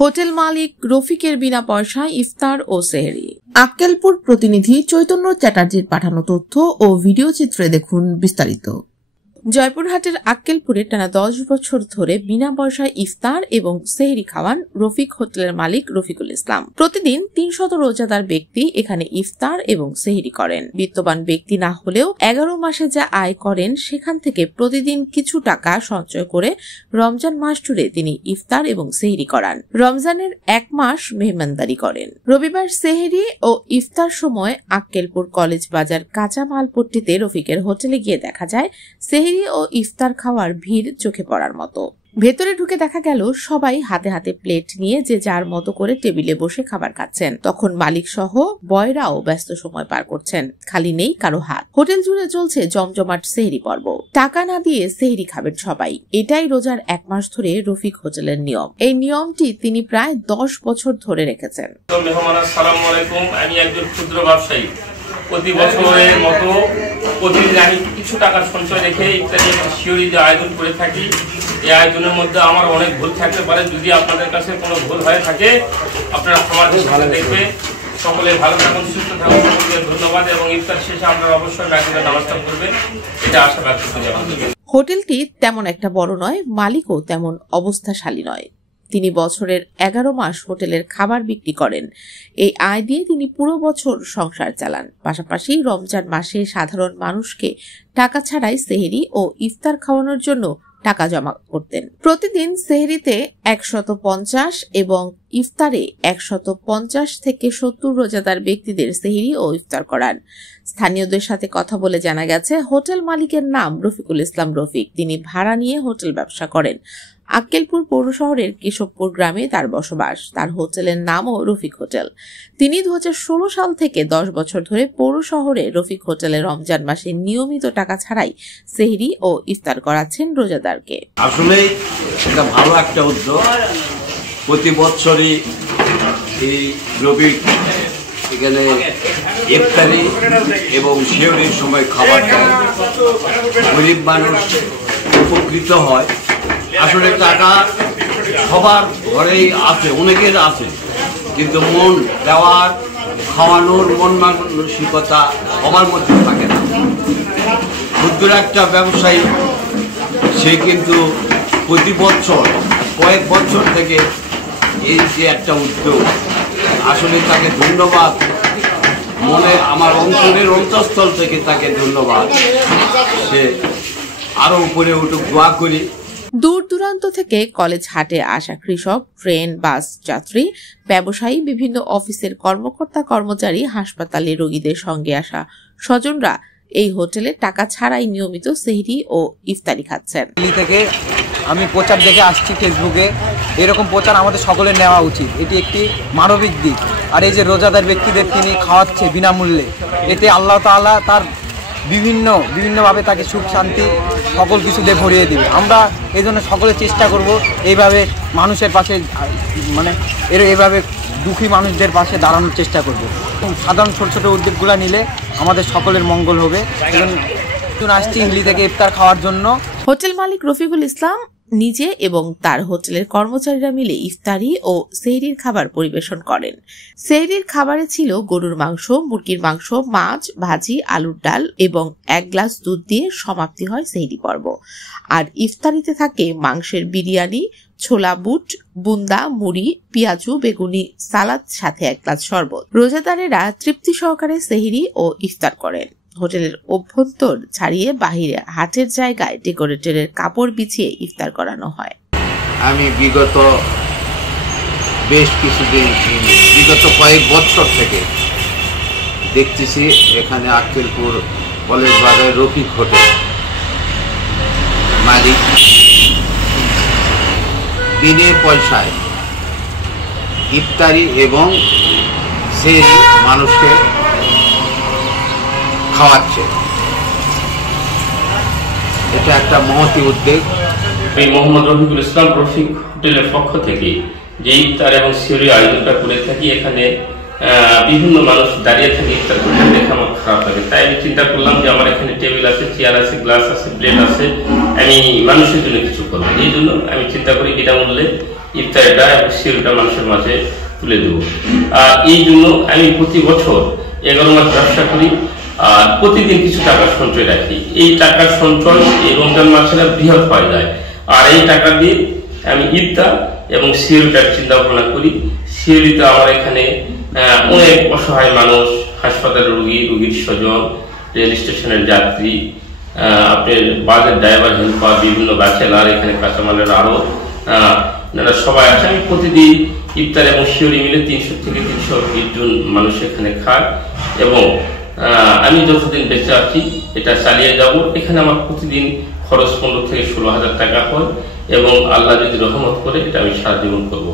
Hotel মালিক রফিকের বিনা পয়সায় ইফতার ও সেহরি। আক্কেলপুর প্রতিনিধি চৈতন্য চ্যাটার্জির পাঠানো তথ্য ও ভিডিও চিত্রে দেখুন বিস্তারিত। জয়পুরহাটের আক্কেলপুরে টানা 10 বছর ধরে বিনা পয়সায় ইফতার এবং সেহরি খাওয়ান রফিক হোটেলের মালিক রফিকুল ইসলাম। প্রতিদিন 300 রোজাদার ব্যক্তি এখানে ইফতার এবং সেহরি করেন। বিত্তবান ব্যক্তি না হলেও 11 মাসে যা আয় করেন সেখান থেকে প্রতিদিন কিছু টাকা সঞ্চয় করে রমজান মাস জুড়ে তিনি ইফতার এবং সেহরি করান। রমজানের 1 মাস মেহমানদারি করেন। রবিবার সেহরি ও ইফতার সময় আক্কেলপুর কলেজ বাজার কাঁচামাল পট্টিতে রফিকের হোটেলে গিয়ে দেখা যায় সেহরি ও ইফতার খাওয়ার ভিড় চোখে পড়ার মতো। ভেতরে ঢুকে দেখা গেল সবাই হাতে হাতে প্লেট নিয়ে যে যার মতো করে টেবিলে বসে খাবার খাচ্ছেন। তখন মালিক সহ বয়রাও ব্যস্ত সময় পার করছেন, খালি নেই কারো হাত। হোটেল জুড়ে চলছে জমজমাট সেহরি পর্ব। টাকা না দিয়ে সেহরি খাবেন সবাই, এটাই রোজার 1 মাস ধরে রফিক হোটেলের নিয়ম। এই নিয়মটি তিনি প্রায় 10 বছর ধরে রেখেছেন। আসসালামু আলাইকুম, আমি একজন ক্ষুদ্র ব্যবসায়ী। প্রতি বছরের মতো প্রতিদিন আমি কিছু টাকা সঞ্চয় রেখে ইত্যাদি একটা শিওরি যে আয়োজন করে থাকি। এই আয়োজনের মধ্যে আমার অনেক ভুল থাকতে পারে। যদি আপনাদের কাছে কোনো ভুল হয়ে থাকে আপনারা আমাদের সাথে দেখবে। সকলে ভালো থাকুন, সুস্থ থাকুন, সকলকে ধন্যবাদ। এবং ইফতার শেষে আপনারা অবশ্যই ব্যাংকে নামাজটা করবেন, এটা আশা ব্যক্ত করি আপনাদের। হোটেলটি তেমন একটা বড় নয়, মালিকও তেমন অবস্থাশালী নয়। তিনি বছরের 11 মাস হোটেলের খাবার বিক্রি করেন। এই আয় দিয়ে তিনি পুরো বছর সংসার চালান। পাশাপাশি রমজান মাসে সাধারণ মানুষকে টাকা ছাড়াই সেহরি ও ইফতার খাওয়ানোর জন্য টাকা জমা করতেন। প্রতিদিন সেহরিতে 150 এবং ইফতারে 150 থেকে 70 রোজাদার ব্যক্তিদের সেহরি ও ইফতার করান। স্থানীয়দের সাথে কথা বলে জানা গেছে হোটেল মালিকের নাম রফিকুল ইসলাম রফিক। তিনি ভাড়া নিয়ে হোটেল ব্যবসা করেন। আক্কেলপুর পৌর শহরের কেশবপুর গ্রামে তার বসবাস। তার হোটেলের নামও রফিক হোটেল। তিনি 2016 সাল থেকে 10 বছর ধরে পৌর শহরে রফিক হোটেলে রমজান মাসে নিয়মিত টাকা ছাড়াই সেহরি ও ইফতার করাচ্ছেন রোজাদারকে। আসলে এটা ভালো একটা উদ্যোগ। প্রতি বছরই এই রফিক এখানে ইফতারি এবং সেহরির সময় খাবার দেয়। গরিব মানুষ উপকৃত হয়। আসলে টাকা সবার ঘরেই আছে, অনেকের আছে, কিন্তু মন দেওয়ার খাওয়ানোর মন মানসিকতা সবার মধ্যে থাকে না। ক্ষুদ্র একটা ব্যবসায়ী সে কিন্তু প্রতি বছর কয়েক বছর থেকে এই যে একটা উদ্যোগ, আসলে তাকে ধন্যবাদ। মনে আমার অন্তরের অন্তঃস্থল থেকে তাকে ধন্যবাদ। সে আরো উপরে উঠুক দোয়া করি। দূর দূরান্ত থেকে কলেজ হাটে আসা কৃষক, ট্রেন, বাস যাত্রী, ব্যবসায়ী, বিভিন্ন অফিসের কর্মকর্তা কর্মচারী, হাসপাতালে রোগীদের সঙ্গে আসা স্বজনরা এই হোটেলে টাকা ছাড়াই নিয়মিত সেহরি ও ইফতারি খাচ্ছেন। থেকে আমি প্রচার দেখে আসছি ফেসবুকে। এরকম প্রচার আমাদের সকলের নেওয়া উচিত। এটি একটি মানবিক দিক। আর এই যে রোজাদার ব্যক্তিদের তিনি খাওয়াচ্ছে বিনামূল্যে, এতে আল্লাহ তাআলা তার বিভিন্নভাবে তাকে সুখ শান্তি সকল কিছু দিয়ে ভরিয়ে দেবে। আমরা এই জন্য সকলে চেষ্টা করব এইভাবে মানুষের পাশে, মানে এইভাবে দুঃখী মানুষদের পাশে দাঁড়ানোর চেষ্টা করব। সাধারণ ছোট ছোট উদ্যোগগুলো নিলে আমাদের সকলের মঙ্গল হবে। আসছি হিলি থেকে ইফতার খাওয়ার জন্য। হোটেল মালিক রফিকুল ইসলাম নিজে এবং তার হোটেলের কর্মচারীরা মিলে ইফতারি ও সেহরির খাবার পরিবেশন করেন। সেহরির খাবারে ছিল গরুর মাংস, মুরগির মাংস, মাছ, ভাজি, আলুর ডাল এবং 1 গ্লাস দুধ দিয়ে সমাপ্তি হয় সেহরি পর্ব। আর ইফতারিতে থাকে মাংসের বিরিয়ানি, ছোলা বুট, বুন্দা, মুড়ি, পেঁয়াজু, বেগুনি, সালাদ, সাথে 1 গ্লাস শরবত। রোজাদারেরা তৃপ্তি সহকারে সেহরি ও ইফতার করেন। হোটেলের অভ্যন্তর ছাড়িয়ে বাহিরে হাটের জায়গায় ডেকোরেটরের কাপড় বিছিয়ে ইফতার করানো হয়। আমি বিগত কয়েক বছর থেকে দেখতেছি এখানে আক্কেলপুর কলেজ বাজার রফিক হোটেল মালিক বিনে পয়সায় ইফতারি এবং সেহরি মানুষকে খাওয়াচ্ছে। এটা একটা মহতি উদ্যোগ। আমি মোহাম্মদ রফিকুল ইসলাম রফিক হোটেলের পক্ষ থেকে যে ইফতার এবং সেহরি আয়োজনটা করে থাকি, এখানে বিভিন্ন মানুষ দাঁড়িয়ে থাকে ইফতার করতে দেখে আমার খারাপ লাগে। তাই আমি চিন্তা করলাম যে আমার এখানে টেবিল আছে, চেয়ার আছে, গ্লাস আছে, প্লেট আছে, আমি মানুষের জন্য কিছু করবো। এই জন্য আমি চিন্তা করি বিনামূল্যে ইফতারিটা এবং সিউরিটা মানুষের মাঝে তুলে দেব। এই জন্য আমি প্রতি বছর 11 মাস ব্যবসা করি আর প্রতিদিন কিছু টাকা সঞ্চয় রাখি। এই টাকার সঞ্চয় এই রমজান মাসে বৃহৎ পাওয়া যায়, আর এই টাকা দিয়ে আমি ইফতার এবং সিউরিটার চিন্তা ভাবনা করি। সিউরিতে আমার এখানে অনেক অসহায় মানুষ, হাসপাতালের রোগীর স্বজন, রেল স্টেশনের যাত্রী, আপনার বাসের ড্রাইভার, হেল্পার, বিভিন্ন ব্যাচেলার, এখানে কাঁচামালের আরো সবাই আছে। আমি প্রতিদিন ইফতার এবং সিউরি মিলে 300 থেকে 320 জন মানুষ এখানে খায় এবং আমি যতদিন বেঁচে আছি এটা চালিয়ে যাব। এখানে আমার প্রতিদিন খরচ 15 থেকে 16 হাজার টাকা হয় এবং আল্লাহ যদি রহমত করে এটা আমি সারা জীবন করবো।